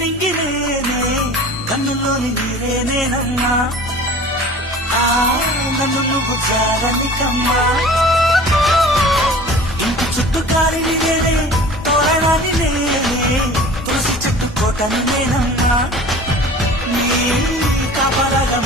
నింగి నేనే కన్నుల్లోని నీరే నేనమ్మా నన్ను నువ్వు జారనికమ్మా ఇంటి చుట్టూ కాలిని నేనే తోరణాన్ని నేనే తులసి చెట్టు కోటని నేనమ్మా నీ కాపలాగా